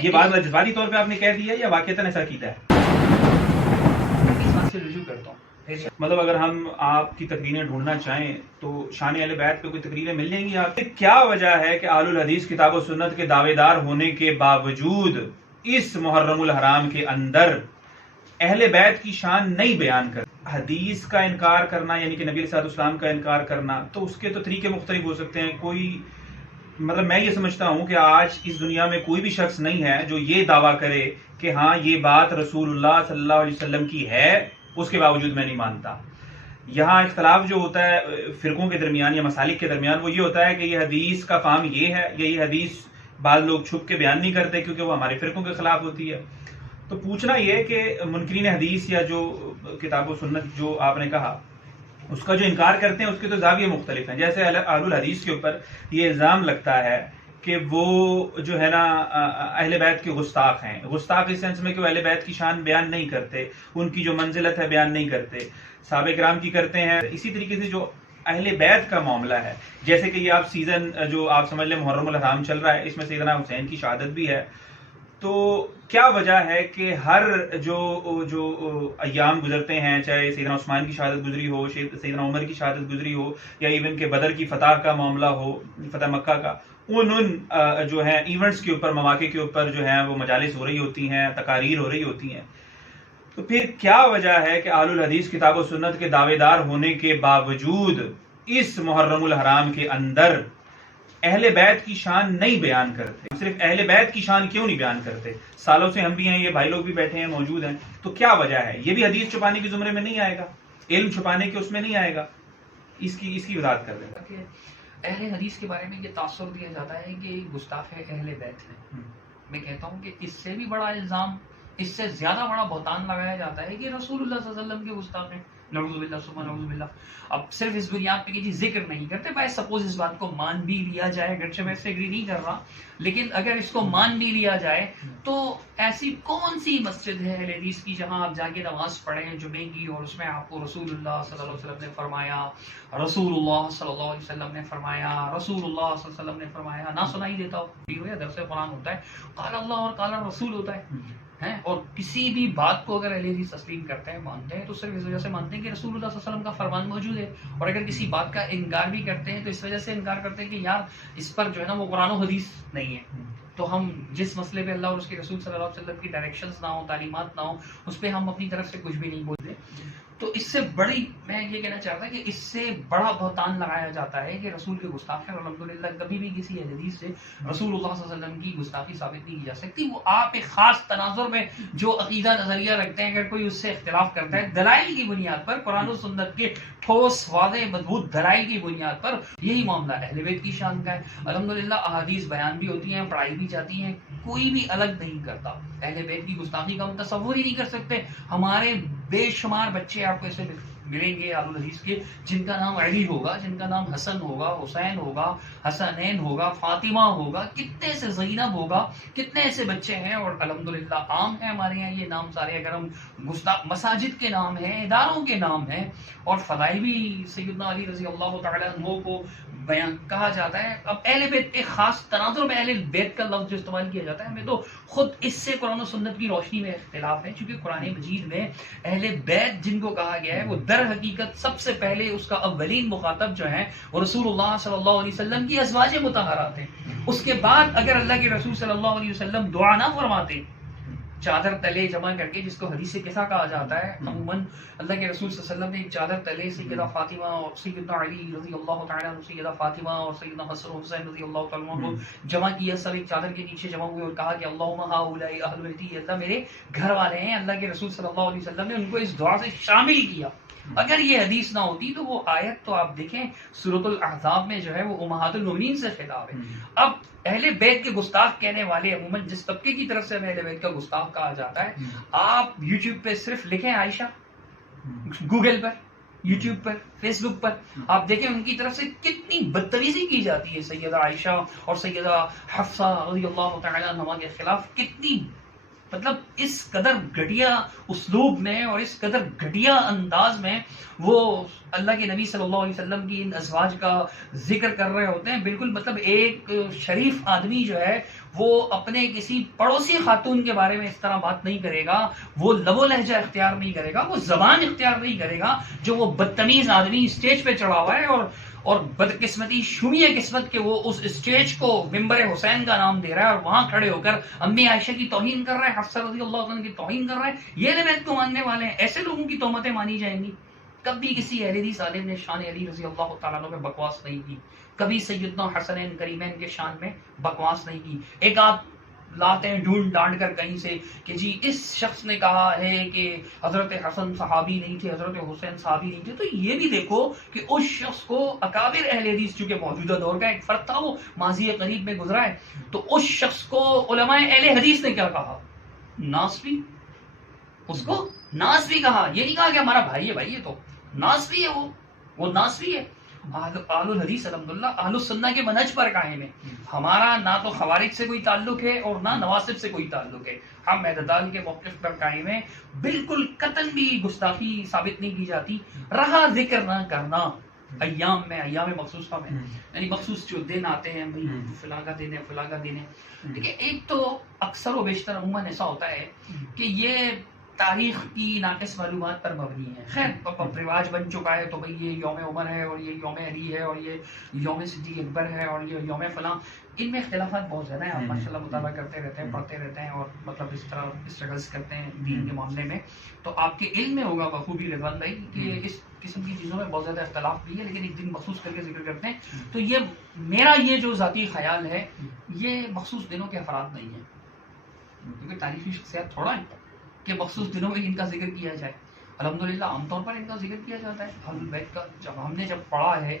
یہ بات جذباتی طور پہ آپ نے کہہ دیا یا واقعتاً ایسا کیتا ہے؟ اس بات سے رجوع کرتا ہوں. مطلب اگر ہم آپ کی تقریریں ڈھونڈنا چاہیں تو شان اہل بیت پہ کوئی تقریریں مل جائیں گی آپ؟ کیا وجہ ہے کہ اہل الحدیث کتاب و سنت کے دعوے دار ہونے کے باوجود اس محرم الحرام کے اندر اہل بیت کی شان نہیں بیان کر؟ حدیث کا انکار کرنا یعنی کہ نبی علیہ الصلوۃ والسلام کا انکار کرنا تو اس کے تو طریقے مختلف ہو سکتے ہیں. کوئی مطلب میں یہ سمجھتا ہوں کہ آج اس دنیا میں کوئی بھی شخص نہیں ہے جو یہ دعویٰ کرے کہ ہاں یہ بات رسول اللہ صلی اللہ علیہ وسلم کی ہے اس کے باوجود میں نہیں مانتا. یہاں اختلاف جو ہوتا ہے فرقوں کے درمیان یا مسالک کے درمیان وہ یہ ہوتا ہے کہ یہ حدیث کا فہم یہ ہے یا یہ حدیث بعض لوگ چھپ کے بیان نہیں کرتے کیونکہ وہ ہمارے فرقوں کے خلاف ہوتی ہے. تو پوچھنا یہ کہ منکرین حدیث یا جو کتاب و سنت جو آپ نے کہا اس کا جو انکار کرتے ہیں اس کے تو زاویے مختلف ہیں. جیسے اہل الحدیث کے اوپر یہ الزام لگتا ہے کہ وہ جو ہے نا اہل بیت کے گستاخ ہیں. گستاخ اس سینس میں کہ وہ اہل بیت کی شان بیان نہیں کرتے, ان کی جو منزلت ہے بیان نہیں کرتے, صحابہ کرام کی کرتے ہیں. اسی طریقے سے جو اہل بیت کا معاملہ ہے جیسے کہ یہ آپ سیزن جو آپ سمجھ لیں محرم الحرام چل رہا ہے اس میں سیدنا حسین کی شہادت بھی ہے. تو کیا وجہ ہے کہ ہر جو ایام گزرتے ہیں چاہے سیدنا عثمان کی شہادت گزری ہو, سیدنا عمر کی شہادت گزری ہو یا ایون کہ بدر کی فتح کا معاملہ ہو, فتح مکہ کا, ان جو ہے ایونٹس کے اوپر مواقع کے اوپر جو ہے وہ مجالس ہو رہی ہوتی ہیں, تقاریر ہو رہی ہوتی ہیں. تو پھر کیا وجہ ہے کہ اہل الحدیث کتاب و سنت کے دعوے دار ہونے کے باوجود اس محرم الحرام کے اندر اہل بیت کی شان نہیں بیان کرتے؟ صرف اہل بیت کی شان کیوں نہیں بیان کرتے؟ سالوں سے ہم بھی ہیں, یہ بھائی لوگ بھی بیٹھے ہیں موجود ہیں, تو کیا وجہ ہے؟ یہ بھی حدیث چھپانے کے زمرے میں نہیں آئے گا, علم چھپانے کے اس میں نہیں آئے گا. اس کی وضاحت کر دیں. اہل حدیث کے بارے میں یہ تاثر دیا جاتا ہے کہ گستاخ ہے اہل بیت ہے. میں کہتا ہوں کہ اس سے بھی بڑا الزام, اس سے زیادہ بڑا بہتان لگایا جاتا ہے کہ رسول اللہ صلی اللہ علیہ وسلم کے گستاخ ہیں. نعوذ باللہ ثم نعوذ باللہ. اب صرف اس بنیاد پہ کہ ذکر نہیں کرتے, بائی سپوز اس بات کو مان بھی لیا جائے, اگرچہ میں اس سے ایگری نہیں کر رہا, لیکن اگر اس کو مان بھی لیا جائے تو ایسی کون سی مسجد ہے اہل حدیث کی جہاں آپ جا کے نماز پڑھیں جمعے کی اور اس میں آپ کو رسول اللہ صلی اللہ علیہ وسلم نے فرمایا, رسول اللہ صلی اللہ علیہ وسلم نے فرمایا, رسول اللہ صلی اللہ علیہ وسلم نے فرمایا نہ سنائی دیتا ہو یا درس قرآن ہوتا ہے قال اللہ اور قال رسول ہوتا ہے, اور کسی بھی بات کو اگر اہل حدیث تسلیم کرتے ہیں مانتے ہیں تو صرف اس وجہ سے مانتے ہیں کہ رسول اللہ صلی اللہ علیہ وسلم کا فرمان موجود ہے. اور اگر کسی بات کا انکار بھی کرتے ہیں تو اس وجہ سے انکار کرتے ہیں کہ یار اس پر جو ہے نا وہ قرآن و حدیث نہیں ہے, تو ہم جس مسئلے پہ اللہ اور اس کے رسول صلی اللہ علیہ وسلم کی ڈائریکشنز نہ ہو, تعلیمات نہ ہو, اس پہ ہم اپنی طرف سے کچھ بھی نہیں بولتے. تو اس سے بڑی میں یہ کہنا چاہتا کہ اس سے بڑا بہتان لگایا جاتا ہے کہ رسول کے گستاخ ہیں, اور الحمدللہ کبھی بھی کسی حدیث سے رسول اللہ صلی اللہ علیہ وسلم کی گستاخی ثابت نہیں کی جا سکتی. وہ آپ ایک خاص تناظر میں جو عقیدہ نظریہ رکھتے ہیں, اگر کوئی اس سے اختلاف کرتا ہے دلائل کی بنیاد پر, قرآن و سنت کے ٹھوس واضح مضبوط دلائل کی بنیاد پر, یہی معاملہ اہل بیت کی شان کا ہے. الحمدللہ احادیث بیان بھی ہوتی ہیں, پڑھائی بھی جاتی ہیں, کوئی بھی الگ نہیں کرتا. اہل بیت کی گستاخی کا ہم تصور ہی نہیں کر سکتے. ہمارے بے شمار بچے آپ کو ایسے ملیں گے اہل الحدیث کے جن کا نام علی ہوگا, جن کا نام حسن ہوگا, حسین ہوگا, حسنین ہوگا, فاطمہ ہوگا, کتنے سے زینب ہوگا, کتنے ایسے بچے ہیں. اور الحمدللہ عام ہے ہمارے یہاں یہ نام سارے. اگر ہم مساجد کے نام ہیں, اداروں کے نام ہیں, اور فضائل بھی سیدنا علی رضی اللہ تعالی عنہ کو بیان کہا جاتا ہے. اب اہل بیت ایک خاص تناظر میں اہل بیت کا لفظ جو استعمال کیا جاتا ہے, ہمیں تو خود اس سے قرآن و سنت کی روشنی میں اختلاف ہے, کیونکہ قرآن مجید میں اہل بیت جن کو کہا گیا ہے وہ در حقیقت سب سے پہلے اس کا اولین مخاطب جو ہے وہ رسول اللہ صلی اللہ علیہ وسلم کی ازواج مطہرات ہیں. اس کے بعد اگر اللہ کے رسول صلی اللہ علیہ وسلم دعا نہ فرماتے چادر تلے جمع کر کے, جس کو حدیث قصہ کہا جاتا ہے, عموماً اللہ کے رسول صلی اللہ علیہ وسلم نے ایک چادر تلے سیدہ فاطمہ اور سیدنا علی رضی اللہ تعالیٰ عنہ, سیدہ فاطمہ اور سیدنا حسن حسین رضی اللہ تعالیٰ عنہ جمع کیا. سب ایک چادر کے نیچے جمع ہوئے اور کہا کہ اللہم ہؤلاء اہل بیتی, اللہ میرے گھر والے ہیں. اللہ کے رسول صلی اللہ علیہ وسلم نے ان کو اس دعا سے شامل کیا. اگر یہ حدیث نہ ہوتی تو وہ آیت تو آپ دیکھیں سورۃ الاحزاب میں جو ہے وہ امہات المؤمنین سے خطاب ہے. اب اہل بیت کے گستاخ کہنے والے عموماً جس طبقے کی طرف سے اہل بیت کا گستاخ کہا جاتا ہے, آپ یوٹیوب پہ صرف لکھیں عائشہ, گوگل پر, یوٹیوب پر, فیس بک پر, آپ دیکھیں ان کی طرف سے کتنی بدتمیزی کی جاتی ہے سیدہ عائشہ اور سیدہ حفصہ رضی اللہ تعالی عنہما کے خلاف, کتنی مطلب اس قدر گھٹیا اسلوب میں اور اس قدر گھٹیا انداز میں وہ اللہ کے نبی صلی اللہ علیہ وسلم کی ان ازواج کا ذکر کر رہے ہوتے ہیں. بالکل مطلب ایک شریف آدمی جو ہے وہ اپنے کسی پڑوسی خاتون کے بارے میں اس طرح بات نہیں کرے گا, وہ لب و لہجہ اختیار نہیں کرے گا, وہ زبان اختیار نہیں کرے گا جو وہ بدتمیز آدمی اسٹیج پہ چڑھا ہوا ہے اور بدقسمتی شومی قسمت کے وہ اس اسٹیج کو ممبر حسین کا نام دے رہا ہے اور وہاں کھڑے ہو کر امی عائشہ کی توہین کر رہا ہے, حفصہ رضی اللہ عنہ کی توہین کر رہا ہے. یہ اہل بیت کو ماننے والے ہیں, ایسے لوگوں کی تہمتیں مانی جائیں گی. کبھی کسی اہل حدیث عالم نے شان علی رضی اللہ تعالیٰ عنہ میں بکواس نہیں کی, کبھی سیدنا حسنین کریمین کے شان میں بکواس نہیں کی. ایک آپ لاتے ہیں ڈھونڈ ڈانڈ کر کہیں سے کہ جی اس شخص نے کہا ہے کہ حضرت حسن صحابی نہیں تھے, حضرت حسین صحابی نہیں تھے. تو یہ بھی دیکھو کہ اس شخص کو اکابر اہل حدیث, چونکہ موجودہ دور کا ایک فرد تھا, وہ ماضی قریب میں گزرا ہے, تو اس شخص کو علماء اہل حدیث نے کیا کہا؟ ناصبی. اس کو ناصبی کہا, یہ نہیں کہا کہ ہمارا بھائی ہے, بھائی ہے تو ناصبی ہے, وہ ناصبی ہے. اہل الحدیث الحمدللہ اہل السنہ کے منہج پر قائم ہے. ہمارا نہ تو خوارج سے کوئی تعلق ہے اور نہ نواسب سے کوئی تعلق ہے. ہم اعتدال کے موقف پر قائم ہیں. بالکل قطعاً بھی گستاخی ثابت نہیں کی جاتی. رہا ذکر نہ کرنا ایام میں, ایام مخصوصہ میں, یعنی مخصوص جو دن آتے ہیں, بھائی فلاں کا دن ہے, فلاں کا دن ہے. دیکھیں ایک تو اکثر و بیشتر عموماً ایسا ہوتا ہے کہ یہ تاریخ کی ناقص معلومات پر مبنی ہے. خیر رواج بن چکا ہے تو بھئی یہ یوم عمر ہے اور یہ یوم علی ہے اور یہ یوم صدیق اکبر ہے اور یہ یوم فلاں. ان میں اختلافات بہت زیادہ ہیں. آپ ماشاءاللہ مطالعہ کرتے رہتے ہیں, پڑھتے رہتے ہیں اور مطلب اس طرح اسٹرگلس کرتے ہیں دین کے معاملے میں, تو آپ کے علم میں ہوگا بخوبی رضوان بھائی کہ اس قسم کی چیزوں میں بہت زیادہ اختلاف بھی ہے, لیکن ایک دن مخصوص کر کے ذکر کرتے ہیں. تو یہ میرا یہ جو ذاتی خیال ہے یہ مخصوص دنوں کے افراد نہیں ہیں, کیونکہ تاریخی شخصیات تھوڑا ہیں کہ مخصوص دنوں میں ان کا ذکر کیا جائے. الحمدللہ عام طور پر ان کا ذکر کیا جاتا ہے. اہل بیت کا ہم نے جب پڑھا ہے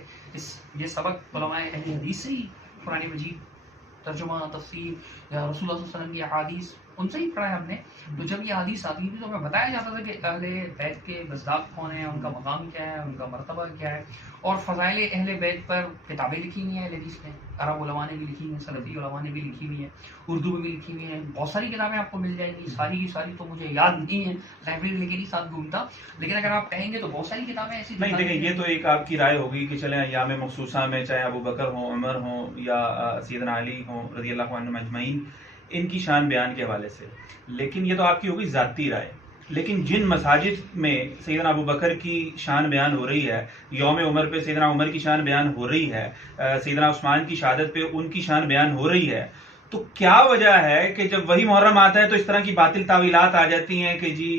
یہ سبق علماء اہل حدیث سے ہی, قرآن مجید ترجمہ, تفسیر یا رسول اللہ صلی اللہ علیہ وسلم کی احادیث ان سے ہی پڑھا ہے ہم نے. تو جب یہ حدیث آتی تھی تو ہمیں بتایا جاتا تھا کہ اہل بیت کے مصداق کون ہیں, ان کا مقام کیا ہے, ان کا مرتبہ کیا ہے. اور فضائل اہل بیت پر کتابیں لکھی ہوئی ہیں اہل حدیث نے, عرب علماء نے بھی لکھی ہوئی ہیں, سلفی علماء نے بھی لکھی ہوئی ہیں, اردو میں بھی لکھی ہوئی ہیں. بہت ساری کتابیں آپ کو مل جائیں گی, ساری کی ساری تو مجھے یاد نہیں ہے, لائبریری لے کے نہیں ساتھ گھومتا, لیکن اگر آپ کہیں گے تو بہت ساری کتابیں ایسی نہیں. دیکھیں یہ تو ایک آپ کی رائے ہوگی کہ چلیں ایام مخصوصہ میں چاہے ابو بکر ہوں, عمر ہوں یا سیدنا علی ہوں رضی اللہ عنہم اجمعین, ان کی شان بیان کے حوالے سے, لیکن یہ تو آپ کی ہوگی ذاتی رائے. لیکن جن مساجد میں سیدنا ابو بکر کی شان بیان ہو رہی ہے, یوم عمر پہ سیدنا عمر کی شان بیان ہو رہی ہے, سیدنا عثمان کی شہادت پہ ان کی شان بیان ہو رہی ہے, تو کیا وجہ ہے کہ جب وہی محرم آتا ہے تو اس طرح کی باطل تعویلات آ جاتی ہیں کہ جی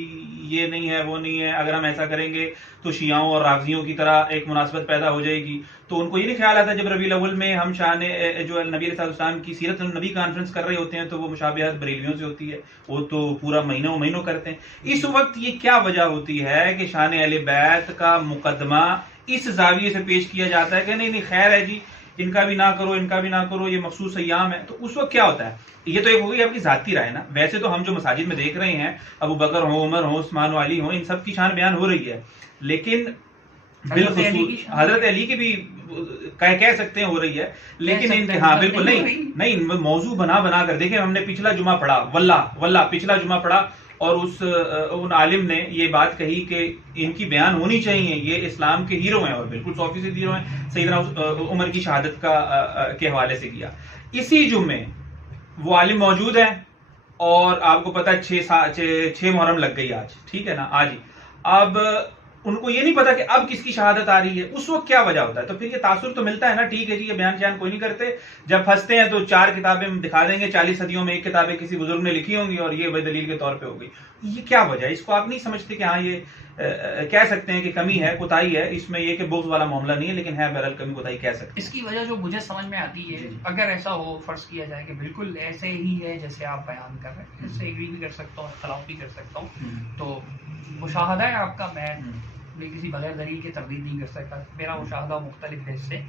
یہ نہیں ہے, وہ نہیں ہے, اگر ہم ایسا کریں گے تو شیعوں اور رافضیوں کی طرح ایک مناسبت پیدا ہو جائے گی. تو ان کو یہ نہیں خیال آتا جب ربیع الاول میں ہم شان جو نبی علیہ السلام کی سیرت النبی کانفرنس کر رہے ہوتے ہیں تو وہ مشابہت بریلویوں سے ہوتی ہے, وہ تو پورا مہینوں کرتے ہیں. اس وقت یہ کیا وجہ ہوتی ہے کہ شان اہل بیت کا مقدمہ اس زاویے سے پیش کیا جاتا ہے کہ نہیں خیر ہے جی, ان کا بھی نہ کرو, ان کا بھی نہ کرو, یہ مخصوص ایام ہے. تو اس وقت کیا ہوتا ہے؟ یہ تو ایک ہو گئی آپ کی ذاتی رائے نا. ویسے تو ہم جو مساجد میں دیکھ رہے ہیں ابو بکر ہوں, عمر ہوں, عثمان و علی ہوں, ان سب کی شان بیان ہو رہی ہے, لیکن بالخصوص حضرت علی کی بھی کہہ سکتے ہیں ہو رہی ہے, لیکن ہاں بالکل نہیں موضوع بنا کر دیکھیں. ہم نے پچھلا جمعہ پڑھا, واللہ پچھلا جمعہ پڑھا, اور ان عالم نے یہ بات کہی کہ ان کی بیان ہونی چاہیے, یہ اسلام کے ہیرو ہیں اور بالکل 100% ہیرو ہیں. سیدنا عمر کی شہادت کے حوالے سے کیا. اسی جمعے وہ عالم موجود ہیں اور آپ کو پتا 6 محرم لگ گئی آج, ٹھیک ہے نا, آج ہی. اب ان کو یہ نہیں پتا کہ اب کس کی شہادت آ رہی ہے. اس وقت کیا وجہ ہوتا ہے؟ تو پھر یہ تاثر تو ملتا ہے نا, ٹھیک ہے جی یہ بیان کوئی نہیں کرتے, جب پھنستے ہیں تو 4 کتابیں دکھا دیں گے, 40 صدیوں میں 1 کتابیں کسی بزرگ نے لکھی ہوں گی اور یہ دلیل کے طور پہ ہو گئی. یہ کیا وجہ ہے؟ اس کو آپ نہیں سمجھتے کہ ہاں یہ کہہ سکتے ہیں کہ کمی ہے, کوتاہی ہے اس میں, یہ کہ بغض والا معاملہ نہیں ہے, لیکن ہے بہرحال کمی کوتاہی کہہ سکتے ہیں. اس کی وجہ جو مجھے سمجھ میں آتی ہے, اگر ایسا ہو, فرض کیا جائے کہ بالکل ایسے ہی ہے جیسے آپ بیان کر رہے ہیں, اس سے ایگری بھی کر سکتا ہوں, اختلاف بھی کر سکتا ہوں, تو مشاہدہ ہے آپ کا, میں کسی بغیر دلیل کے تردید نہیں کر سکتا, میرا مشاہدہ مختلف ہے اس سے.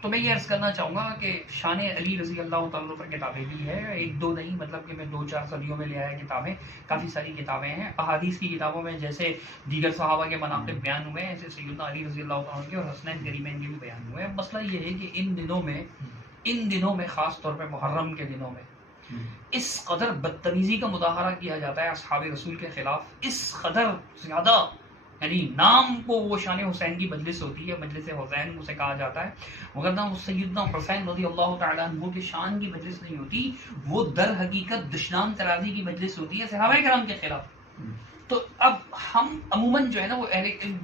تو میں یہ عرض کرنا چاہوں گا کہ شان علی رضی اللہ تعالیٰ پر کتابیں بھی ہے, 1-2 نہیں, مطلب کہ میں 2-4 صدیوں میں لے آیا کتابیں, کافی ساری کتابیں ہیں. احادیث کی کتابوں میں جیسے دیگر صحابہ کے مناقب بیان ہوئے ہیں, ایسے سیدنا علی رضی اللہ تعالیٰ کے اور حسنین کریمین کے بھی بیان ہوئے ہیں. مسئلہ یہ ہے کہ ان دنوں میں خاص طور پہ محرم کے دنوں میں اس قدر بدتمیزی کا مظاہرہ کیا جاتا ہے اصحاب رسول کے خلاف، اس قدر زیادہ، یعنی نام کو وہ شان حسین کی مجلس ہوتی ہے، مجلس حسین اسے کہا جاتا ہے، مگر نہ سیدنا حسین رضی اللہ تعالیٰ عنہ کی شان کی مجلس نہیں ہوتی، وہ در حقیقت دشنام ترازی کی مجلس ہوتی ہے صحابہ کرام کے خلاف۔ تو اب ہم عموماً جو ہے نا وہ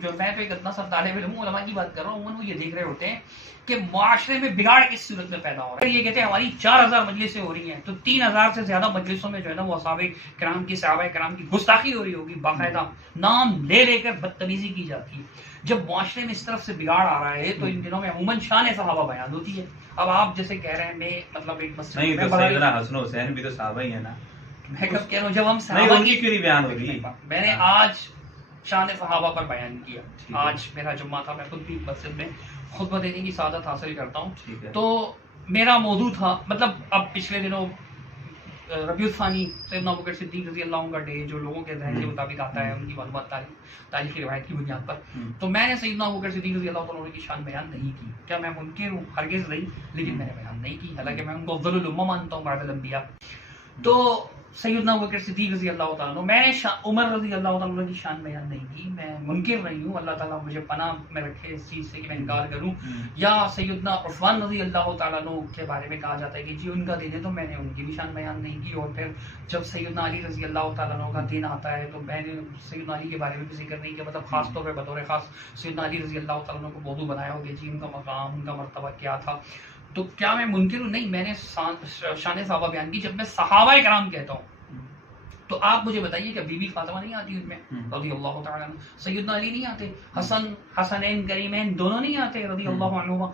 جو میں تو ایک اتنا سا طالب علم علماء کی بات کر رہا ہوں، عموماً وہ یہ دیکھ رہے ہوتے ہیں کہ معاشرے میں بگاڑ کس صورت میں پیدا ہو رہا ہے۔ یہ کہتے ہیں ہماری 4000 مجلسیں ہو رہی ہیں، تو 3000 سے زیادہ مجلسوں میں جو ہے نا وہ اصحاب کرام کی، صحابہ کرام کی گستاخی ہو رہی ہوگی، باقاعدہ نام لے لے کر بدتمیزی کی جاتی ہے۔ جب معاشرے میں اس طرف سے بگاڑ آ رہا ہے تو ان دنوں میں عموماً شان صحابہ بیان ہوتی ہے۔ اب آپ جیسے کہہ رہے ہیں، میں مطلب ایک مسئلہ نہیں تو سیدنا حسن حسین بھی تو صحابہ ہی ہے نا، میں کب کہہ رہا ہوں جب ہم نہیں ان کی کیوں نہیں بیان ہو رہی؟ میں نے آج شان صحابہ پر بیان کیا، آج میرا جمعہ تھا، میں خود بھی مسجد میں خطبہ دینے کی سعادت حاصل کرتا ہوں، تو میرا موضوع تھا، مطلب اب پچھلے دنوں ربیع الثانی سیدنا ابوبکر صدیق رضی اللہ عنہ کا ڈے جو لوگوں کے ذہن کے مطابق آتا ہے ان کی معلومات تاریخی روایت کی بنیاد پر، تو میں نے سیدنا ابوبکر صدیق رضی اللہ عنہ کی شان بیان نہیں کی۔ کیا میں منکر ہوں؟ ہرگز نہیں، لیکن میں نے بیان نہیں کی، حالانکہ میں ان کو افضل الامہ مانتا ہوں بعد الانبیاء۔ تو سیدنا ابوبکر صدیق رضی اللہ تعالیٰ عنہ، میں نے عمر رضی اللہ تعالیٰ عنہ کی شان بیان نہیں کی، میں منکر نہیں ہوں، اللہ تعالیٰ مجھے پناہ میں رکھے اس چیز سے کہ میں انکار کروں۔ یا سیدنا عثمان رضی اللہ تعالیٰ عنہ کے بارے میں کہا جاتا ہے کہ جی ان کا دن ہے، تو میں نے ان کی بھی شان بیان نہیں کی۔ اور پھر جب سیدنا علی رضی اللہ تعالیٰ عنہ کا دن آتا ہے تو میں نے سیدنا علی کے بارے میں بھی ذکر نہیں کیا، مطلب خاص طور پہ بطور خاص سیدنا علی رضی اللہ تعالیٰ عنہ کو موضوع بنایا ہو کہ جی ان کا مقام، ان کا مرتبہ کیا تھا۔ تو کیا میں منکر ہوں؟ نہیں، میں نے شان صحابہ بیان کی۔ جب میں صحابہ کرام کہتا ہوں تو آپ مجھے بتائیے کہ بی بی فاطمہ نہیں آتی ان میں رضی اللہ تعالیٰ عنہ، سیدنا علی نہیں آتے، حسنین کریمین دونوں نہیں آتے رضی اللہ عنہما،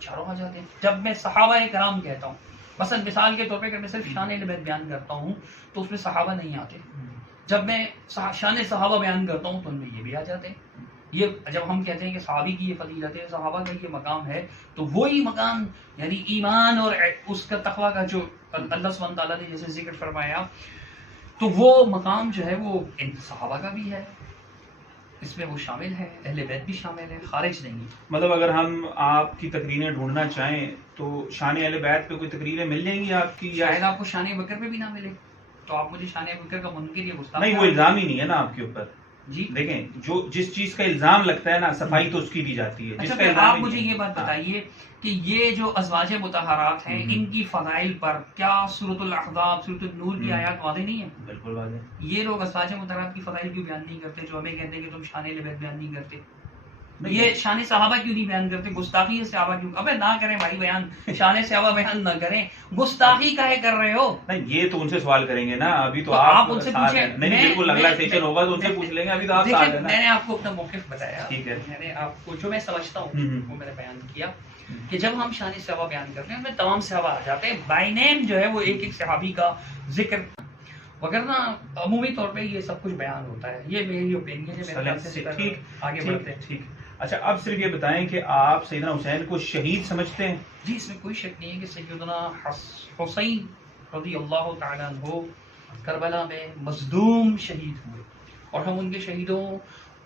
چاروں آ جاتے ہیں۔ جب میں صحابہ کرام کہتا ہوں، مثلا مثال کے طور پہ اگر میں صرف شان اہل بیت بیان کرتا ہوں تو اس میں صحابہ نہیں آتے، جب میں شان صحابہ بیان کرتا ہوں تو ان میں یہ بھی آ جاتے ہیں۔ یہ جب ہم کہتے ہیں کہ صحابی کی یہ فضیلت ہے، صحابہ کا یہ مقام ہے، تو وہی مقام یعنی ایمان اور اس کا تقویٰ کا جو اللہ سبحانہ تعالیٰ نے جیسے ذکر فرمایا، تو وہ مقام جو ہے وہ ان صحابہ کا بھی ہے، اس میں وہ شامل ہے، اہل بیت بھی شامل ہے، خارج نہیں ہے۔ مطلب اگر ہم آپ کی تقریریں ڈھونڈنا چاہیں تو شان اہل بیت پہ کوئی تقریریں مل جائیں گی آپ کی؟ شاید آپ کو شان بکر پہ بھی نہ ملے، تو آپ مجھے شان بکر کا منکر یا گستاخ نہیں، وہ الزام ہی نہیں ہے نا آپ کے اوپر۔ جی دیکھیں، جو جس چیز کا الزام لگتا ہے نا، صفائی تو اس کی دی جاتی ہے۔ اچھا، پھر آپ مجھے یہ بات بتائیے کہ یہ جو ازواج مطہرات ہیں ان کی فضائل پر کیا سورۃ الاحزاب، سورۃ النور کی آیات واضح نہیں ہیں؟ بالکل واضح۔ یہ لوگ ازواج مطہرات کی فضائل کیوں بیان نہیں کرتے؟ جو ہمیں کہتے ہیں کہ تم شان اہل بیت بیان نہیں کرتے، یہ شان صحابہ کیوں نہیں بیان کرتے؟ گستاخی صحابہ کیوں؟ ابے نہ کریں بھائی بیان، شان صحابہ بیان نہ کریں، گستاخی کاہے کر رہے ہو؟ نہیں، یہ تو ان سے سوال کریں گے نا، ابھی تو آپ ان سے ساتھ پوچھیں۔ ہیں۔ نہیں، بالکل اگلا سیشن ہوگا تو ان سے پوچھ لیں گے، ابھی تو آپ ساتھ ہیں نا۔ میں نے آپ کو اپنا موقف بتایا، ٹھیک ہے، میں نے آپ کو جو میں سمجھتا ہوں وہ میں نے بیان کیا کہ جب ہم شان صحابہ بیان کرتے ہیں ان میں تمام صحابہ آ جاتے ہیں، بائی نیم جو ہے وہ ایک ایک صحابی کا ذکر، وگرنہ عمومی طور پہ یہ سب کچھ بیان ہوتا ہے۔ یہ میری اوپینین ہے، میرے خیال سے ٹھیک، آگے بڑھتے ہیں۔ ٹھیک۔ اچھا، اب صرف یہ بتائیں کہ آپ سیدنا حسین کو شہید سمجھتے ہیں؟ جی، اس میں کوئی شک نہیں ہے کہ سیدنا حسین رضی اللہ تعالیٰ عنہ کربلا میں مظلوم شہید ہوئے، اور ہم ان کے شہیدوں،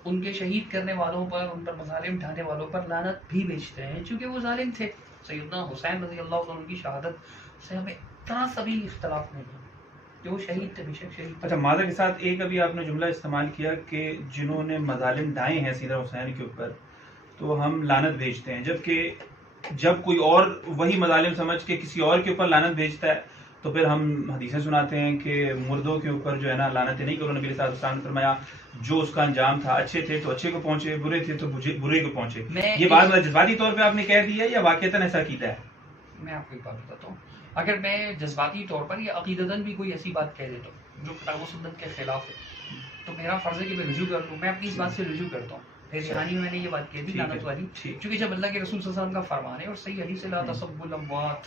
ان کے شہید کرنے والوں پر، ان پر مظالم ڈھانے والوں پر لعنت بھی بیچتے ہیں، چونکہ وہ ظالم تھے۔ سیدنا حسین رضی اللہ عنہ کی شہادت سے ہمیں اتنا سبھی اختلاف نہیں ہے کہ وہ شہید تھے، بے شک شہید تھے۔ اچھا، معذرت کے ساتھ ایک ابھی آپ نے جملہ استعمال کیا کہ جنہوں نے مظالم ڈھائے ہیں سیدنا حسین کے اوپر تو ہم لعنت بھیجتے ہیں، جبکہ جب کوئی اور وہی مظالم سمجھ کے کسی اور کے اوپر لعنت بھیجتا ہے تو پھر ہم حدیثیں سناتے ہیں کہ مردوں کے اوپر جو ہے نا لعنتیں نہیں کرو۔ نبی صلی اللہ علیہ وسلم نے فرمایا جو اس کا انجام تھا، اچھے تھے تو اچھے کو پہنچے، برے تھے تو برے کو پہنچے۔ یہ بات جذباتی طور پہ آپ نے کہہ دیا یا واقعتاً ایسا کیتا ہے؟ میں آپ کو ایک بات بتاتا ہوں، اگر میں جذباتی طور پر یا عقیدتاً بھی کوئی ایسی بات کہہ دیتا ہوں جو کتاب و سنت کے خلاف ہے تو میرا فرض ہے کہ میں رجوع کر لوں۔ میں اپنی اس بات سے رجوع کرتا ہوں۔ کہانی میں نے یہ بات کہہ دی لعنت والی، کیونکہ جب اللہ کے رسول صلی اللہ علیہ وسلم کا فرمان ہے اور صحیح حدیث سے لا تسبوا الاموات،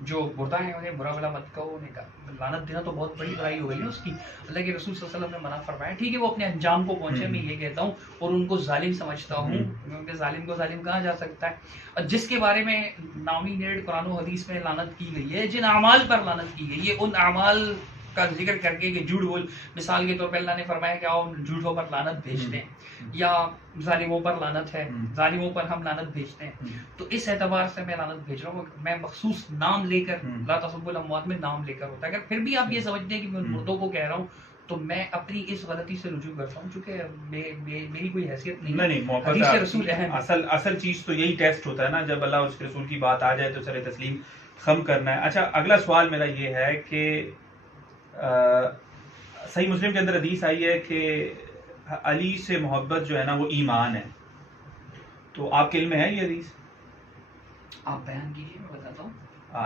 جو مردہ ہیں انہیں برا بلا مت کہو، انہیں لعنت دینا تو بہت بڑی برائی ہو گئی نا اس کی۔ اللہ کے رسول صلی اللہ علیہ وسلم نے منع فرمایا، ٹھیک ہے وہ اپنے انجام کو پہنچے، میں یہ کہتا ہوں، اور ان کو ظالم سمجھتا ہوں، کیونکہ ظالم کو ظالم کہا جا سکتا ہے، اور جس کے بارے میں نامینیٹ قرآن و حدیث میں لعنت کی گئی ہے، جن اعمال پر لعنت کی گئی ہے، ان اعمال کا ذکر کر کے کہ جھوٹ بول، مثال کے طور پہ اللہ نے فرمایا کہ آؤ جھوٹوں پر لعنت بھیجتے ہیں، یا ظالموں پر لعنت ہے، ظالموں پر ہم لعنت بھیجتے ہیں، تو اس اعتبار سے میں لعنت بھیج رہا ہوں، میں مخصوص نام لے کر، لا تسبوا الاموات میں نام لے کر ہوتا ہے۔ اگر پھر بھی آپ یہ سمجھتے ہیں کہ میں مردوں کو کہہ رہا ہوں تو میں اپنی اس غلطی سے رجوع کرتا ہوں، چونکہ میری کوئی حیثیت نہیں، حدیث رسول اہم ہے۔ اصل چیز تو یہی ٹیسٹ ہوتا ہے نا، جب اللہ اس کے رسول کی بات آ جائے تو سر تسلیم خم کرنا ہے۔ اچھا، اگلا سوال میرا یہ ہے کہ صحیح مسلم کے اندر حدیث آئی ہے کہ علی سے محبت جو ہے نا وہ ایمان ہے، تو آپ کے علم میں ہے یہ حدیث؟ آپ بیان کیجیے، میں بتاتا ہوں۔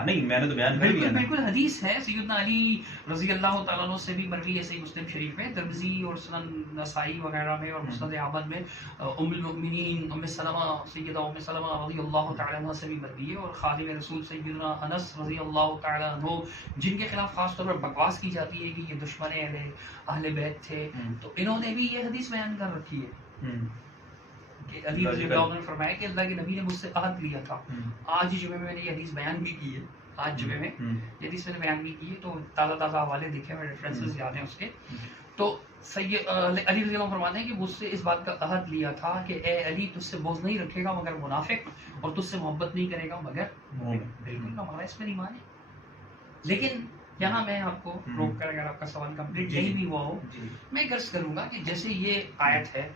نہیں، میں نے تو بیان کر دیا نا۔ بالکل حدیث ہے، سیدنا علی رضی اللہ تعالیٰ عنہ سے بھی مروی ہے، صحیح مسلم شریف میں، ترمذی اور سنن نسائی وغیرہ میں اور مسند احمد میں، ام المؤمنین ام سلمہ، سیدہ ام سلمہ رضی اللہ تعالیٰ عنہ سے بھی مروی ہے، اور خادم رسول سیدنا انس رضی اللہ تعالیٰ عنہ، جن کے خلاف خاص طور پر بکواس کی جاتی ہے کہ یہ دشمن اہل بیت تھے، تو انہوں نے بھی یہ حدیث بیان کر رکھی ہے کہ علی رضی اللہ عنہ نے فرمایا کہ اللہ کے نبی نے مجھ سے عہد لیا تھا۔ آج جمعے میں نے یہ حدیث بیان بھی کی ہے، آج جمعے میں یہ حدیث میں نے بیان بھی کی ہے، تو تازہ تازہ حوالے دیکھے میں، ریفرنسز یاد ہیں اس کے۔ تو علی رضی اللہ عنہ فرماتے ہیں کہ مجھ سے اس بات کا عہد لیا تھا کہ اے علی، تجھ سے بغض نہیں رکھے گا مگر منافق، اور تجھ سے محبت نہیں کرے گا مگر مومن۔ بالکل ہمارا اس میں ایمان ہے۔ لیکن یہاں میں آپ کو روک کر، اگر آپ کا سوال کمپلیٹ نہیں بھی ہوا ہو، میں غرض کروں گا کہ جیسے یہ آیت ہے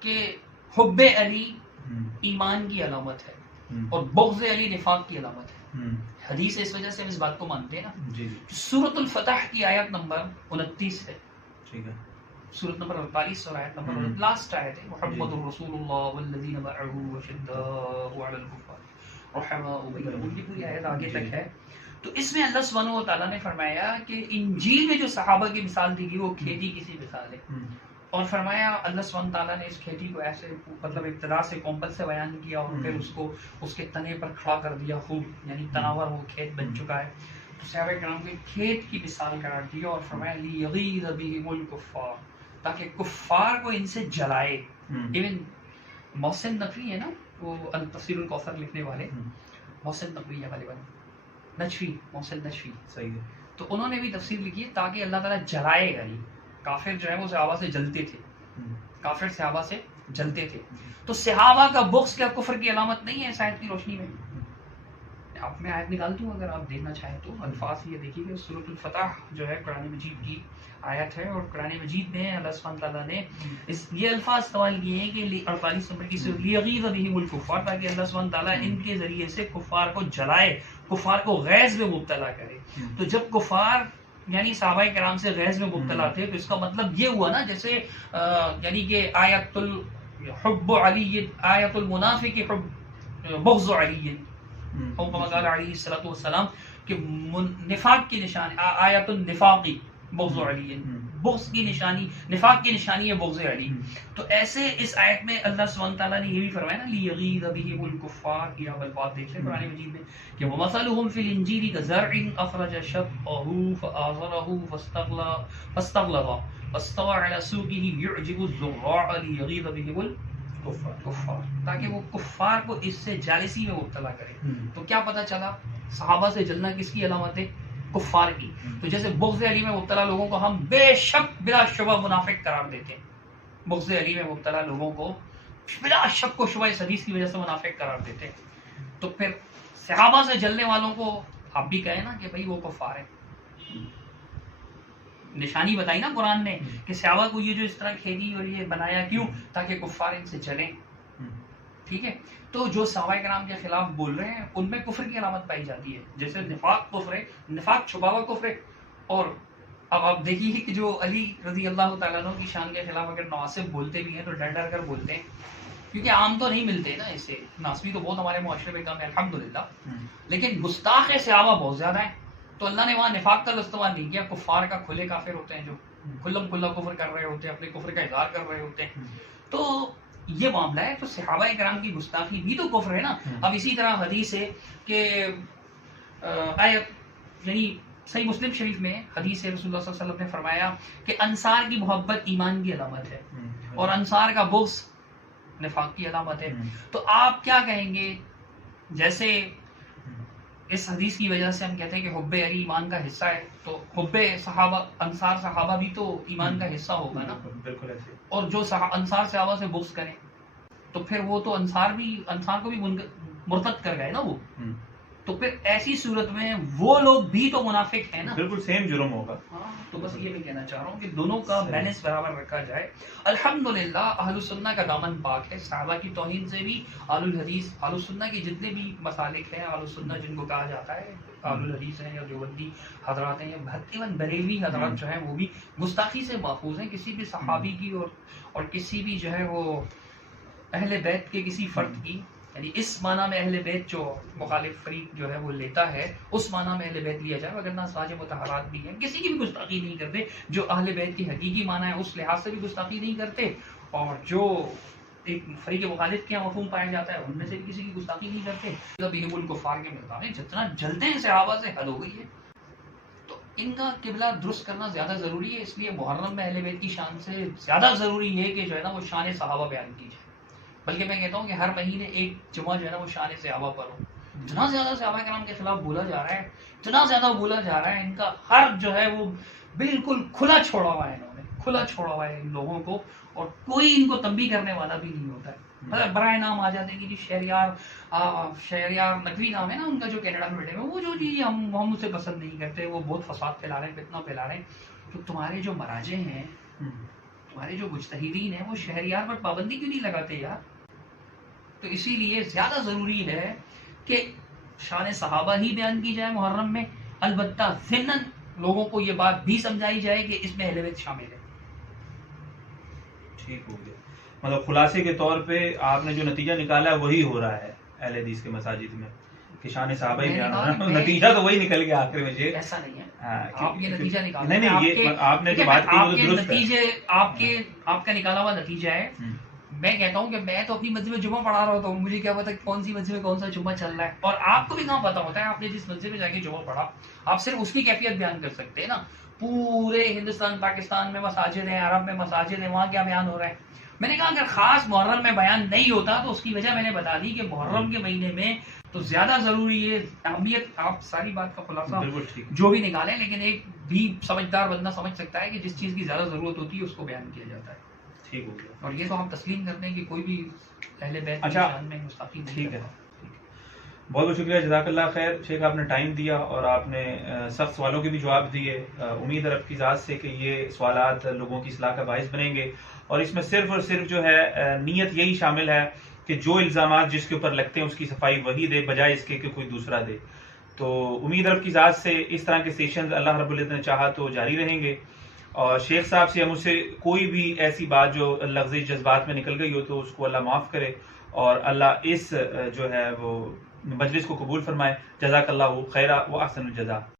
کہ حب علی ایمان کی علامت ہے اور بغض علی نفاق کی علامت ہے، حدیث اس وجہ سے ہم اس بات کو مانتے ہیں نا۔ سورۃ الفتح کی آیت نمبر 29 ہے، سورۃ نمبر 48 اور آیت نمبر لاسٹ آیت ہے، محمد رسول اللہ والذین معه اشداء علی الکفار رحماء بینہم، یہ پوری آیت آگے تک ہے۔ تو اس میں اللہ سبحانہ و تعالیٰ نے فرمایا کہ انجیل میں جو صحابہ کی مثال دی گئی وہ کھیتی کی سی مثال ہے، اور فرمایا اللہ سبحانہ تعالیٰ نے اس کھیتی کو ایسے مطلب ابتدا سے کومپل سے بیان کیا، اور پھر اس کو اس کے تنے پر کھڑا کر دیا خوب، یعنی تناور وہ کھیت بن چکا ہے، تو صحابہ کرام کو کھیت کی مثال قرار دیا، اور فرمایا لیغیظ بہم الکفار، تاکہ کفار کو ان سے جلائے۔ ایون محسن نقوی ہے نا، وہ تفسیر الکوثر لکھنے والے، محسن نقوی ہے غالباً، نجفی، محسن نجفی، صحیح ہے، تو انہوں نے بھی تفسیر لکھی ہے تاکہ اللہ تعالیٰ جلائے علی۔ کافر جو ہے وہ صحابہ سے جلتے تھے، کافر صحابہ سے جلتے تھے، تو صحابہ کا بغض کیا کفر کی علامت نہیں ہے اس آیت کی روشنی میں؟ اب میں آیت نکال دوں اگر آپ دیکھنا چاہیں تو، الفاظ یہ دیکھیے کہ سورۃ الفتح جو ہے قرآن مجید کی آیت ہے، اور قرآن مجید میں اللہ سبحانہ تعالیٰ نے یہ الفاظ استعمال کیے ہیں کہ 48 نمبر کی سورۃ لیغیظ بہم الکفار، تاکہ اللہ سبحانہ تعالیٰ ان کے ذریعے سے کفار کو جلائے، کفار کو غیظ میں مبتلا کرے۔ تو جب کفار یعنی صحابہ کرام سے غیظ میں مبتلا تھے، تو اس کا مطلب یہ ہوا نا، جیسے یعنی کہ آیت الحب علی، آیت المنافق حب بغض علی، اور کما قال علیہ الصلوۃ والسلام کہ نفاق کی نشانی، آیت النفاقی بغض علی، بغض کی نشانی، نفاق کی نشانی ہے بغض علی۔ تو ایسے اس آیت میں اللہ سبحانہ تعالیٰ نے یہ بھی فرمایا نا لیغیظ بہم الکفار کی، آپ الفاظ دیکھ لیں قرآن مجید میں کہ ومثلهم فی الانجیل کزرع اخرج شطأہ فآزرہ فاستغلظ فاستوى علی سوقہ یعجب الزراع لیغیظ بہم الکفار، تاکہ وہ کفار کو اس سے جالسی میں مبتلا کرے۔ تو کیا پتہ چلا صحابہ سے جلنا کس کی علامت ہے؟ کفار کی۔ تو جیسے بغض علی میں مبتلا لوگوں کو ہم بے شک بلا شبہ منافق قرار دیتے ہیں، بغض علی میں مبتلا لوگوں کو بلا شک و شبہ اس حدیث کی وجہ سے منافق قرار دیتے ہیں، تو پھر صحابہ سے جلنے والوں کو آپ بھی کہیں نا کہ بھائی وہ کفار ہے۔ نشانی بتائی نا قرآن نے کہ صحابہ کو یہ جو اس طرح کھیلی اور یہ بنایا کیوں؟ تاکہ کفار ان سے جلیں۔ ٹھیک ہے، تو جو صحابہ کرام کے خلاف بول رہے ہیں ان میں کفر کی علامت پائی جاتی ہے، جیسے نفاق کفر ہے، نفاق چھپا ہوا کفر ہے۔ اور اب آپ دیکھیے کہ جو علی رضی اللہ تعالیٰ عنہ کی شان کے خلاف اگر نواصب بولتے بھی ہیں تو ڈر ڈر کر بولتے ہیں، کیونکہ عام تو نہیں ملتے نا ایسے، ناسبی تو بہت ہمارے معاشرے میں کم ہے الحمدللہ، لیکن گستاخ صحابہ بہت زیادہ ہیں۔ تو اللہ نے وہاں نفاق کا استعمال نہیں کیا، کفار کا کھلے کافر ہوتے ہیں جو کھلم کھلا کفر کر رہے ہوتے ہیں، اپنے کفر کا اظہار کر رہے ہوتے ہیں، تو یہ معاملہ ہے۔ تو صحابہ کرام کی گستاخی بھی تو کفر ہے نا۔ اب اسی طرح حدیث ہے کہ آیت یعنی صحیح مسلم شریف میں حدیث ہے، رسول اللہ صلی اللہ علیہ وسلم نے فرمایا کہ انصار کی محبت ایمان کی علامت ہے اور انصار کا بغض نفاق کی علامت ہے۔ تو آپ کیا کہیں گے؟ جیسے اس حدیث کی وجہ سے ہم کہتے ہیں کہ حب علی ایمان کا حصہ ہے، تو حب صحابہ انصار صحابہ بھی تو ایمان کا حصہ ہوگا نا. بالکل ایسے. اور جو انصار صحابہ سے بغض کریں تو پھر وہ تو انصار کو بھی مرتد کر گئے نا وہ. تو پھر ایسی صورت میں وہ لوگ بھی تو منافق ہیں نا. بالکل سیم جرم ہوگا. تو بس یہ میں کہنا چاہ رہا ہوں کہ دونوں کا بیلنس برابر رکھا جائے. الحمدللہ اہل السنہ کا دامن پاک ہے. صحابہ کی توہین سے بھی اہل الحدیث، اہل السنہ کے جتنے بھی مسالک ہیں، اہل السنہ جن کو کہا جاتا ہے، اہل الحدیث ہیں یا دیوبندی حضرات ہیں یا ایون بریلوی حضرات جو ہیں، وہ بھی گستاخی سے محفوظ ہیں. کسی بھی صحابی کی اور کسی بھی جو ہے وہ اہل بیت کے کسی فرد کی، یعنی اس معنی میں اہل بیت جو مخالف فریق جو ہے وہ لیتا ہے، اس معنی میں اہل بیت لیا جائے، وگرنہ ازواج مطہرات بھی ہیں. کسی کی بھی گستاخی نہیں کرتے. جو اہل بیت کی حقیقی معنی ہے اس لحاظ سے بھی گستاخی نہیں کرتے، اور جو ایک فریق مخالف کے مفہوم پایا جاتا ہے ان میں سے بھی کسی کی گستاخی نہیں کرتے. بہم الکفار کے مطابق جتنا جلتے ہیں صحابہ سے حد ہو گئی ہے. تو ان کا قبلہ درست کرنا زیادہ ضروری ہے. اس لیے محرم میں اہل بیت کی شان سے زیادہ ضروری ہے کہ جو ہے نا وہ شان صحابہ بیان کی جائے. بلکہ میں کہتا ہوں کہ ہر مہینے ایک جمعہ جو ہے نا وہ شان صحابہ پر ہو. اتنا زیادہ صحابہ کرام کے خلاف بولا جا رہا ہے، اتنا زیادہ بولا جا رہا ہے، ان کا ہر جو ہے وہ بالکل کھلا چھوڑا ہوا ہے. انہوں نے کھلا چھوڑا ہوا ہے ان لوگوں کو، اور کوئی ان کو تنبیہ کرنے والا بھی نہیں ہوتا ہے. مطلب برائے نام آ جاتے ہیں کہ شہریار نقوی نام ہے نا ان کا، جو کینیڈا میں بیٹھے ہوئے، وہ جو جی ہم اسے پسند نہیں کرتے، وہ بہت فساد پھیلا رہے ہیں، فتنہ پھیلا رہے ہیں. تو تمہارے جو مراجع ہیں، تمہارے جو مجتہدین ہیں، وہ شہریار پر پابندی کیوں نہیں لگاتے یار؟ تو اسی لیے زیادہ ضروری ہے کہ شان صحابہ ہی بیان کی جائے محرم میں. البتہ ضمناً لوگوں کو یہ بات بھی سمجھائی جائے کہ اس میں اہل بیت شامل ہے. ٹھیک ہو گیا. مطلب خلاصے کے طور پہ آپ نے جو نتیجہ نکالا ہے وہی ہو رہا ہے اہل حدیث کے مساجد میں کہ شان صحابہ ہی بیان ہو رہا ہے. نتیجہ تو وہی نکل گیا آخر میں. ایسا نہیں ہے. آپ یہ نتیجہ نکالیں. نہیں یہ آپ نے جو بات کی وہ درست ہے. آپ کا نکالا ہوا نتیجہ ہے. میں کہتا ہوں کہ میں تو اپنی مسجد میں جمعہ پڑھا رہا ہوتا ہوں، مجھے کیا پتا کون سی مسجد میں کون سا جمعہ چل رہا ہے. اور آپ کو بھی کہاں پتا ہوتا ہے. آپ نے جس مسجد میں جا کے جمعہ پڑھا، آپ صرف اس کی کیفیت بیان کر سکتے ہیں نا. پورے ہندوستان پاکستان میں مساجد ہیں، عرب میں مساجد ہیں، وہاں کیا بیان ہو رہا ہے. میں نے کہا اگر خاص محرم میں بیان نہیں ہوتا تو اس کی وجہ میں نے بتا دی کہ محرم کے مہینے میں تو زیادہ ضروری ہے اہمیت. آپ ساری بات کا خلاصہ جو بھی نکالیں، لیکن ایک بھی سمجھدار بندہ سمجھ سکتا ہے کہ جس چیز کی زیادہ ضرورت ہوتی ہے اس کو بیان کیا جاتا ہے. ٹھیک ہو گیا. اور یہ تو ہم تسلیم کرتے ہیں کہ کوئی بھی اہل بیت کی شان میں گستاخی نہیں. ٹھیک ہے. بہت بہت شکریہ، جزاک اللہ خیر. شیخ آپ نے ٹائم دیا اور آپ نے سخت سوالوں کے بھی جواب دیے. امید ہے رب کی ذات سے کہ یہ سوالات لوگوں کی اصلاح کا باعث بنیں گے. اور اس میں صرف اور صرف جو ہے نیت یہی شامل ہے کہ جو الزامات جس کے اوپر لگتے ہیں اس کی صفائی وہی دے، بجائے اس کے کہ کوئی دوسرا دے. تو امید رب کی ذات سے اس طرح کے سیشنز اللہ رب العزت نے چاہا تو جاری رہیں گے. اور شیخ صاحب سے مجھ سے کوئی بھی ایسی بات جو لفظی جذبات میں نکل گئی ہو تو اس کو اللہ معاف کرے، اور اللہ اس جو ہے وہ مجلس کو قبول فرمائے. جزاک اللہ خیرہ و احسن الجزا.